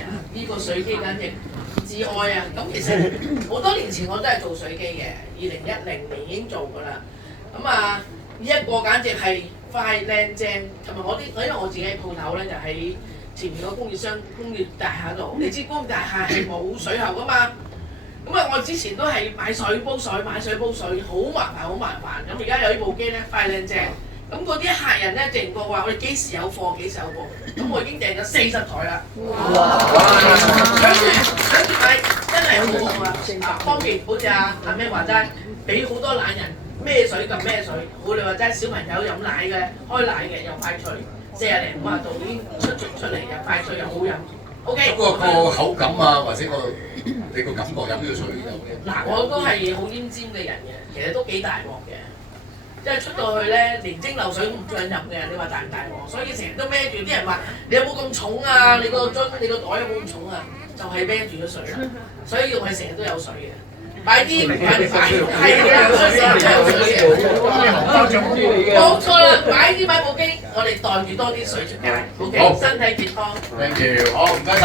呢個水機簡直至愛啊！咁其實好多年前我都係做水機嘅，2010年已經做㗎啦。咁啊，呢一個簡直係快靚正，同埋因為我自己嘅鋪頭咧就喺前面個工業大廈度，你知工業大廈係冇水喉㗎嘛？咁啊，我之前都係買水煲水，好麻煩。咁而家有呢部機咧，快靚正。咁嗰啲客人咧訂過話，我哋幾時有貨？咁我已經訂咗40台啦。想住買，真係好好啊！方便，好似阿咩話齋，俾好多懶人咩水撳咩水。好你話齋，小朋友飲奶嘅，開奶嘅又快脆，40零50度已經出嚟，又快脆又好飲。OK。不過個口感啊，或者你個感覺飲呢個水有咩？嗱，我都係好奄尖嘅人嘅，其實都幾大鑊嘅。即係出到去咧，連蒸餾水都唔想飲嘅，你話大唔大鑊？所以成日都孭住，啲人話你有冇咁重啊？你個樽、你個袋有冇咁重啊？就係孭住咗水啦，所以我係成日都有水嘅。買啲係啦，所以成日都有水嘅。冇錯啦，買部機，我哋袋住多啲水出街，OK，身體健康。Thank you，好唔該晒。